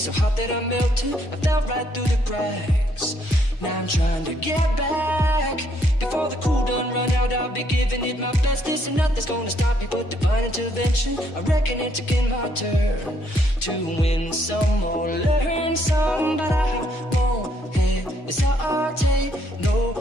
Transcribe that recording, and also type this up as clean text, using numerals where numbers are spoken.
so hot that I melted. I fell right through the cracks. Now I'm trying to get back. Before the cool done run out, I'll be giving it my best. Listen, nothing's gonna stop me but divine intervention. I reckon it's again my turn to win some or learn some, but I won't hesitate. No